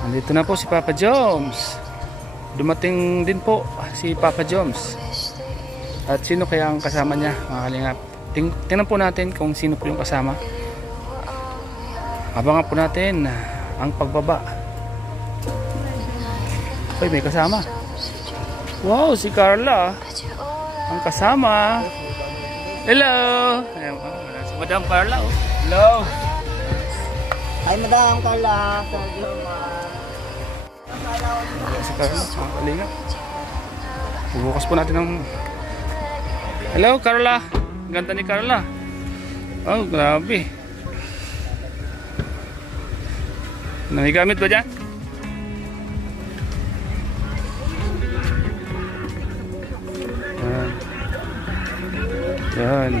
Andito na po si Papa Joms. Dumating din po si Papa Joms. At sino kaya ang kasama niya, mga kalingap? Tingnan po natin kung sino po yung kasama. Abangan po natin ang pagbaba. Uy, may kasama. Wow, si Carla ang kasama. Hello. Si Madam Carla. Oh. Hello. Hi, Madam Carla. Si Carla, mga kalingap. Bubukas po natin ang... Hello, Carla. Ganda ni Carla. Oh, grabe. May gamit ba dyan? Yan.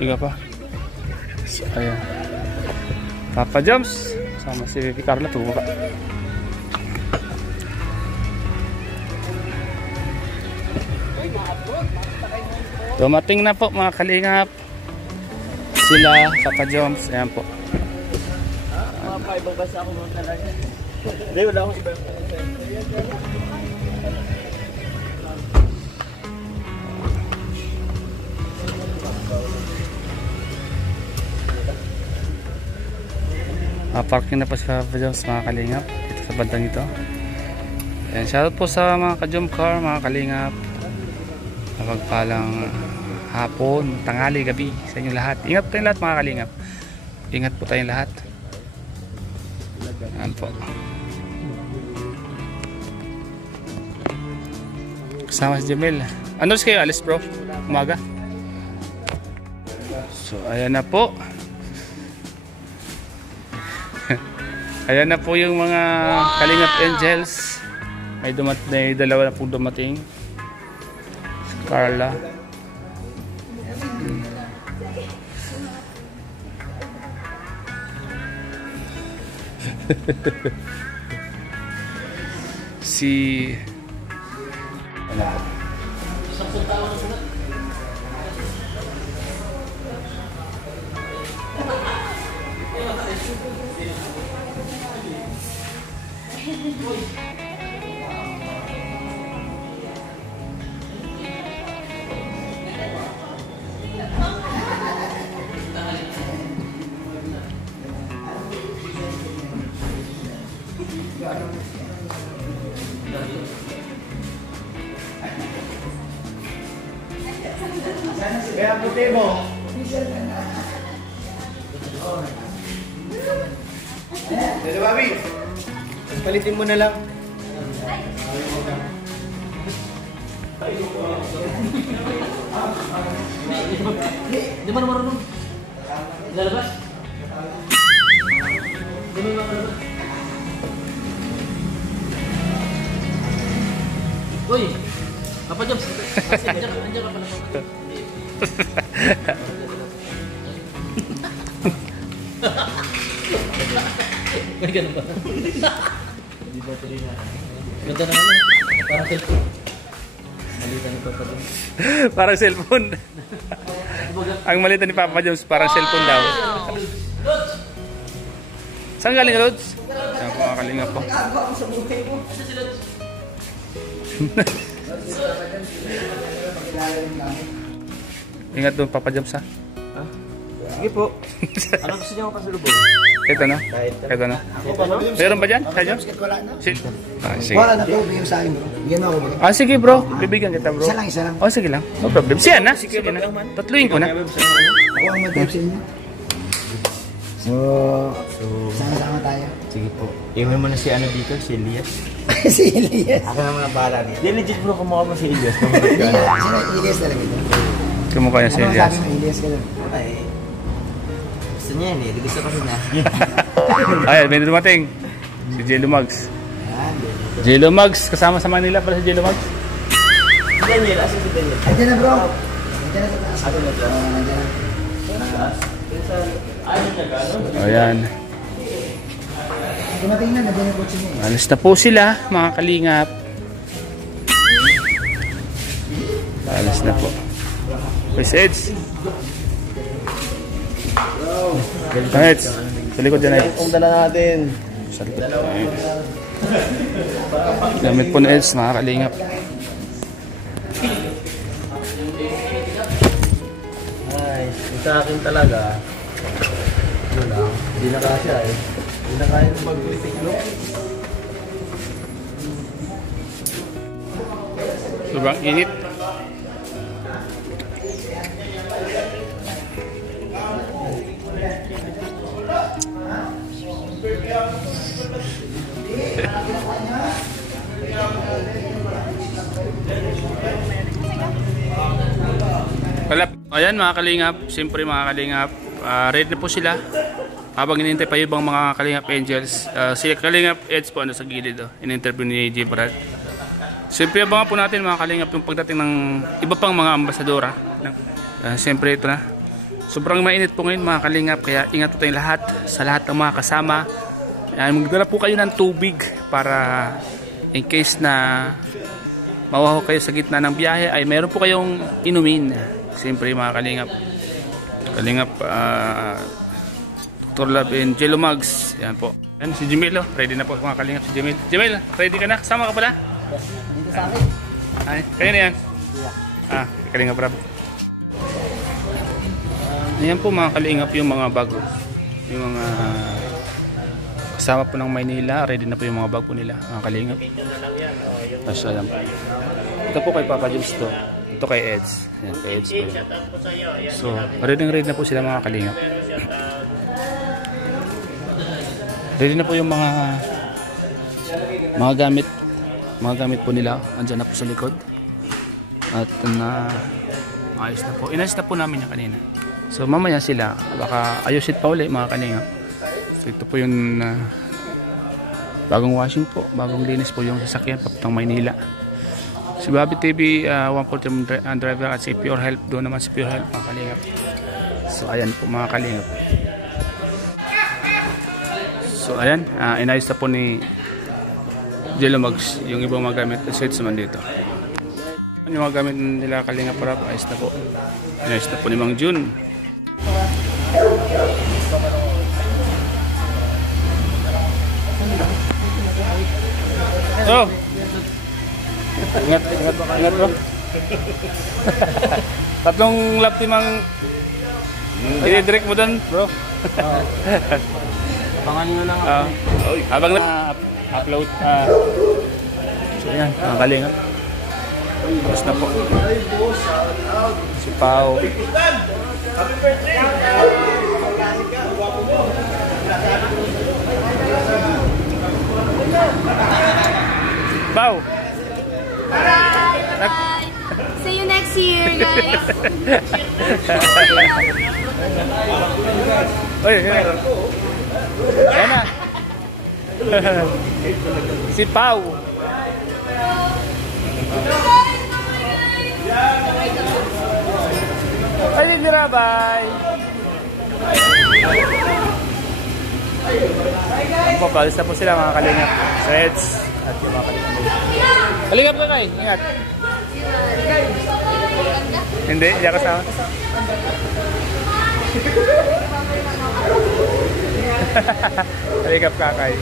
Iba pa. So, ayan. Papa Joms. Sama si Baby Carla. Tuwa ka. Dumating na po mga kalingap. Sila, Papa Joms. Ayan po. Mapapabasa ako muna talaga. Hindi, wala akong iba. Parking na po sa Papa Joms mga kalingap. Dito sa bandang ito. Ayan, shoutout po sa mga ka-Jom car, mga kalingap. Mapagpalang hapon, tanghali, gabi sa inyong lahat. Ingat po tayong lahat mga kalingap. Ingat po tayong lahat. Ayan po. Kasama si Jamil. Ano kayo alis bro? Umaga? So ayan na po. Ayan na po yung mga Kalingap Angels. May dalawa na po dumating. Si Carla. Si Kaya puti mo. Dito, Bobby. Palitin mo na lang. Di ba marunong? Lalabas? Di ba marunong? Uy! Papa Joms! Andiyan ka pala. May ganun ba? Hindi ba tuloy na? Ganda naman yun. Parang cellphone. Malita ni Papa Joms. Parang cellphone. Ang malita ni Papa Joms parang cellphone daw. Saan galing Lods? Saan po mga kalingap po? Ingat doon Papa Joms ha? Sige po. Ano gusto niyo pasalubong? Ito no? Ito no? Meron ba dyan? Kaya Joms? Sige. Wala na to, bigyan sa akin bro. Bigyan mo ako bro. Sige bro, bibigyan kita bro. Isa lang. Oh sige lang, no problem. Siya na, sige na. Tatluin ko na. Ako ang mag-tip sa inyo. So, sama-sama tayo. Sige po. Iwan mo na si ano dito, si Elias. Si Elias. Ako naman ang bahala dito. Di legit bro, kumukha mo si Elias. Sino Elias talaga ito? Kumukha niya si Elias. Ano sabi mo Elias ka lang? Ay, gusto niya yun eh. Gusto ko rin na. Ayan, may dumating. Si Jello Mags. Jello Mags, kasama sa Manila pala si Jello Mags. Daniel, asan si Daniel? Andiyan na bro. Andiyan na sa taas. Asan na siya? Andiyan na. Sa taas? Ayun na gano'n? Ayan. Dumating na, nandiyan yung kotse niya eh. Alis na po sila, mga kalingap. Alis na po. Miss Eds. Eds. Sa likod dyan ay. Kung dala natin. Sa likod. Ayun. Gamit po na Eds, mga kalingap. Ay, sa akin talaga. Ano lang, hindi na kasya eh. Hindi na kaya ng mag-resiklo. Sobrang init. Ayan mga kalingap, siyempre mga kalingap, ready na po sila habang inintay pa yung ibang mga kalingap angels. Si kalingap Eds po ano sa gilid, in-interview ni J. Brad. Siyempre abangan po natin mga kalingap yung pagdating ng iba pang mga ambasadora. Siyempre ito na, sobrang mainit po ngayon mga kalingap, kaya ingat po tayong lahat sa lahat ng mga kasama. Magdala po kayo ng tubig para in case na mawaho kayo sa gitna ng biyahe ay meron po kayong inumin. Siyempre mga kalingap, Dr. Love and Jello Mugs. Yan po. Yan si Jamil, ready na po mga kalingap si Jamil. Jamil, ready ka na? Kasama ka pala? Dito sa akin. Ay, kayo na yan? Kalingap Rob. Ayan po mga kalingap yung mga bago. Yung mga kasama po ng Maynila, ready na po yung mga bag po nila, mga kalingap. Tapos alam po. Ito po kay Papa Jules to. Ito kay Eds. Ayan, kay Eds po. So, ready na po sila mga kalingap. Ready na po yung mga gamit. Mga gamit po nila. Andyan na po sa likod. At ayos na po. Inayos na po namin yan kanina. So, mamaya sila. Baka ayusin pa ulit mga kalingap. So, ito po yung bagong washing po. Bagong linis po yung sasakyan papuntang Maynila. Si Bobby TV 140 driver at si Pure Health, doon naman si Pure Health mga kalingap. So ayan po mga kalingap. So ayan, inayos na po ni Jello Mugs yung ibang mga gamit at sets naman dito. Yung mga gamit nila kalingap para ayos na po. Inayos na po ni Mang Jun. Oh. Ingat bro. Tatlong lap team ang i-direct mo doon bro. Abangan nyo lang. Habang na-upload. So yan, ang kalingap. Tapos na po. Si Pao. Happy birthday! Pao! Bye! See you next year, guys! Oy, ayan na. Si Pao. Ay, Lira, bye! Papalis na po sila mga kalingap. Sets at yung mga kalingap. Kalingap ka kayo, ingat. Hindi, hindi ako kasama. Kalingap kakay.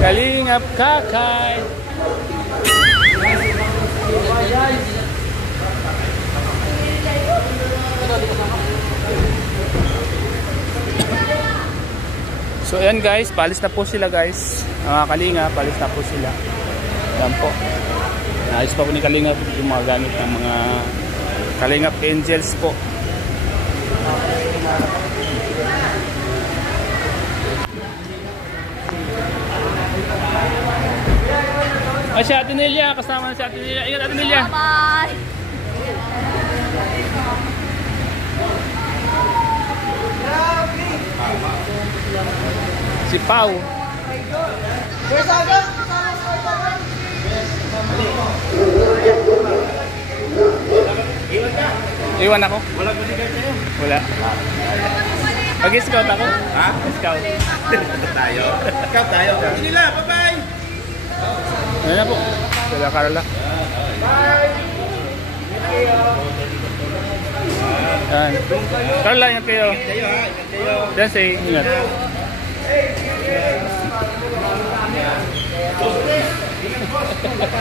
Kalingap kakay. So ayan guys, palis na po sila guys. Mga kalinga, palis na po sila. Ayan po. Naayos pa po ni Kalingap yung mga gamit ng mga Kalingap Angels po. Ay, si Ate Nelia, kasama na si Ate Nelia. Ingat Ate Nelia. Bye! Si Pau. Iwan ako? Wala bodyguard kayo? Wala. Mag-scout ako? Ha? Scout. tayo. Scout tayo. Hindi nila, bye-bye! Ano na po? Sila Carla. Bye! Carla, ingat kayo. Ingat kayo ha, ingat kayo. Diyan say, ingat. Papadyak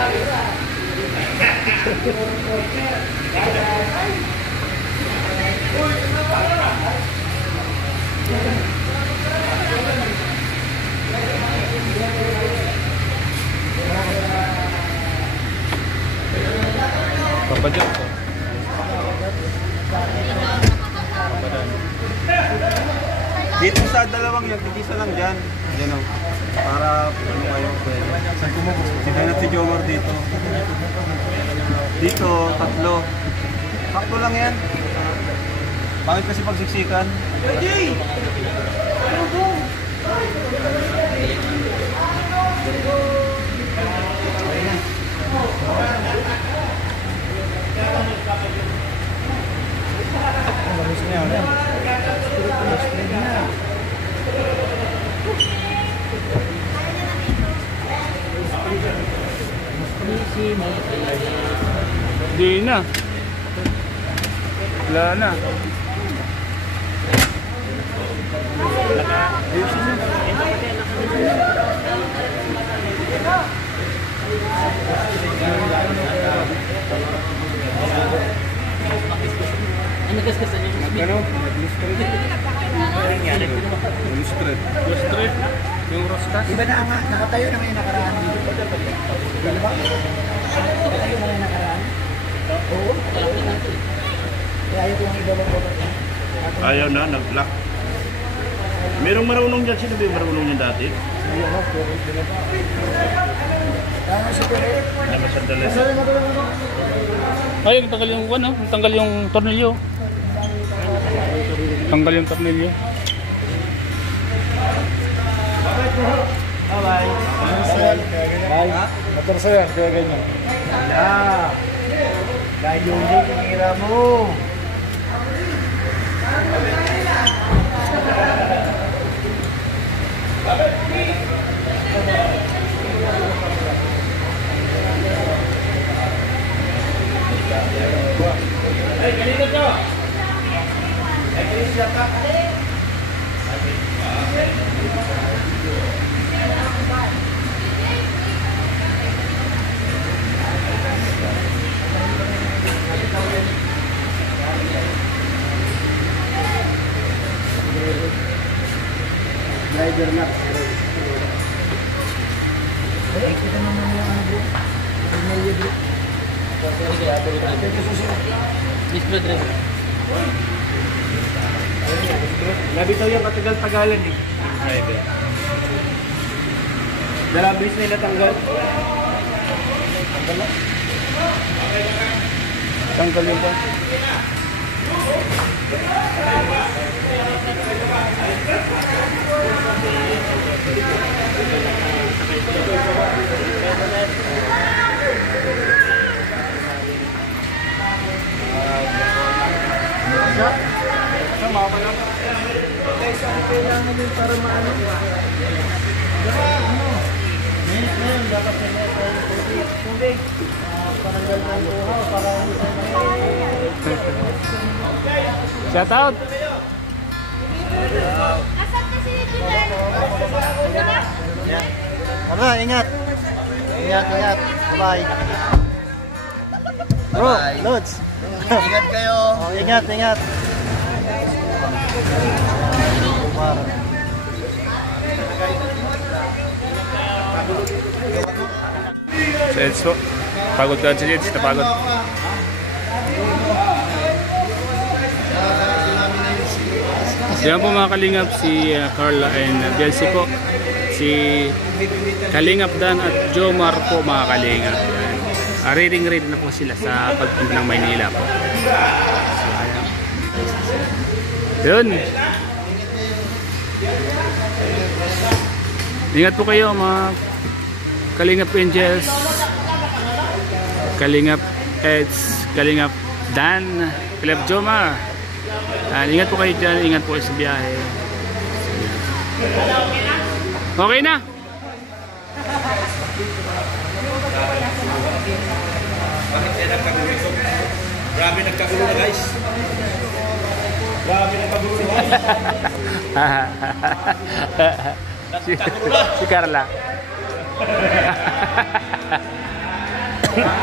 ko. Dito sa dalawang yan, tigisa lang dyan. Yan o. Para ano kayo. Si Ben at si Jomar dito. Dito, tatlo. Tatlo lang yan. Bakit kasi pagsiksikan? Di na. Wala na. Ano kaskasan yung Magkano? Illustrate. Illustrate. Yung rostas. Iba na nga, nakatayo naman yung nakaraan dito. Di ba? Nakatayo naman yung nakaraan. Oo. Kaya ayaw ko yung iba ba po. Ayaw na, nag-block. Merong marunong dyan. Sino ba yung marunong dyan dati? Tama si Pere. Naman sandali. Ay, tanggal yung ano, tanggal yung tornilyo. Tanggal yung tornilyo. Motor sa'yo, kaya ganyan. Wala. Dahil yung hira mo. Driver na. Ay, kita naman yung ano bro. Email bro. Display driver. Nabitaw yung katagal-tagalan eh. Dalawang bilis na natanggal. Tanggal yung pa. Sama pa lang. Guys, ano kailangan din para maano? Ngayon, dapat nila tayong tubig. Tubig. Paranggal ng uhaw, para Shout out. Asan kasi dito na? Tama, ingat. Ingat, ingat. Bye. Bro, Lods. Ingat kayo. Oh, ingat, ingat. Si Eds po. Pagod ka si Eds. Napagod. Yan po mga kalingap, si Carla and Jelsie po. Si Kalingap Dan at Jomar po mga kalingap. Reading na po sila sa pagpunta ng Maynila po. So, ayan. Yun. Ingat po kayo mga Kalingap Angels, Kalingap Eds, Kalingap Dan, Kalingap Jomar. Ingat po kayo dyan, ingat po kayo sa biyahe. Okay na? Bakit siya nagkagulo? Grabe nagkagulo na guys. Grabe nagkagulo na guys. Si Carla. Ano?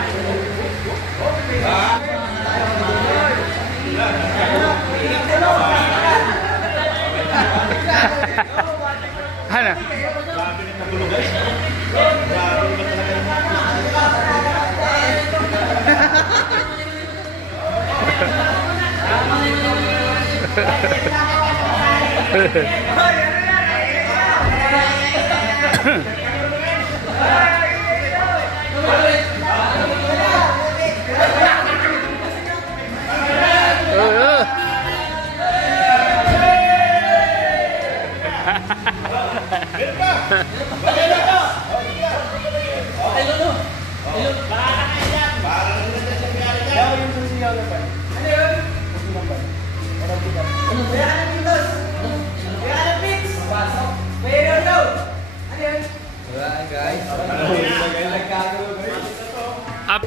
Up.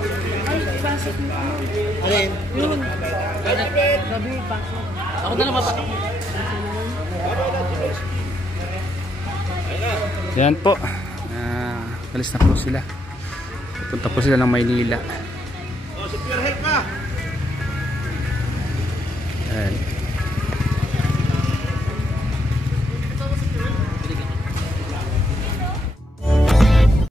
Ako na lang mapatak. Yan po. Alis na po sila. Pupunta po sila ng Maynila.